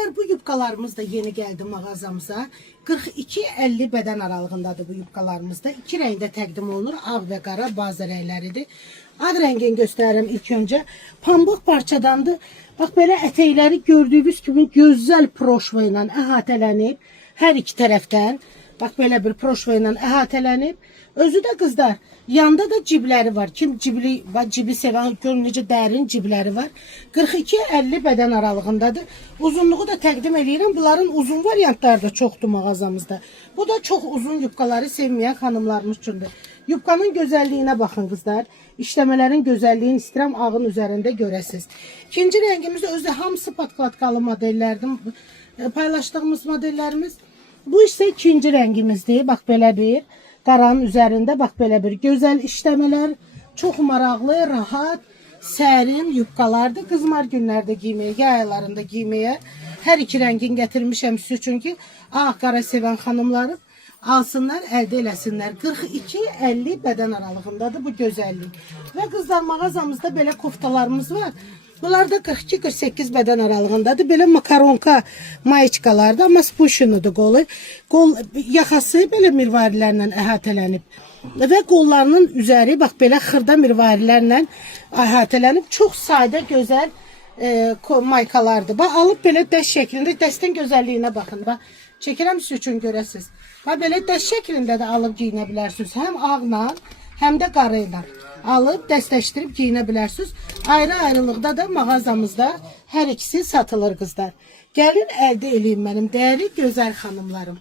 Kızlar, bu yubkalarımız da yeni geldi mağazamıza. 42-50 beden aralığındadır bu yubkalarımızda. İki rəngdə təqdim olunur. Ağ və qara bazı rəngləridir. Ağ rəngini göstərirəm ilk öncə. Pambıq parçadandır. Bax, belə ətəkləri gördüyünüz kimi gözəl proşva ilə əhatələnib. Hər iki tərəfdən. Bax, belə bir proşva ilə əhatələnib. Özü də qızlar, yanda da cibləri var. Kim cibi sevən, görün necə dərin cibləri var. 42-50 bədən aralığındadır. Uzunluğu da təqdim edirəm. Bunların uzun variantları da çoxdur mağazamızda. Bu da çox uzun yubkaları sevməyən xanımlarımız üçündür. Yubkanın gözəlliyinə baxın qızlar. İşləmələrin gözəlliyini istəyirəm ağın üzərində görəsiniz. İkinci rəngimiz özü hamısı patklatkalı modellərdir. Paylaşdığımız modellərimiz. Bu isə ikinci rəngimizdir. Bax, belə bir. Qaranın üzərində bax, belə bir gözəl işləmələr. Çox maraqlı, rahat, sərin yubkalardır. Qızmar günlərdə giyməyə, yay aylarında giyməyə. Hər iki rəngini gətirmişəm siz üçün ki, ağ qara sevən xanımlarım alsınlar, əldə eləsinlər. 42-50 bədən aralığındadır bu gözəllik. Və qızlar, mağazamızda belə koftalarımız var. Bunlar da 42-48 bədən aralığındadır. Belə makaronka mayiçkalardır. Amma spuşunudur qolu. Qol yaxası belə mirvarilərlə əhatələnib. Və qollarının üzəri bax, belə xırda mirvarilərlə əhatələnib. Çox sadə, gözəl maykalardır. Bax, alıb belə dəst şəklində, dəstin gözəlliyinə baxın. Bax, çəkirəm siz üçün görəsiniz. Bax, belə dəst şəklində də alıb giyinə bilərsiniz. Həm ağla, həm də qarı ilə alıb dəstləşdirib giyinə bilərsiniz. Ayrı-ayrılıqda da mağazamızda hər ikisi satılır qızlar. Gəlin əldə eləyin mənim dəyərli gözəl xanımlarım.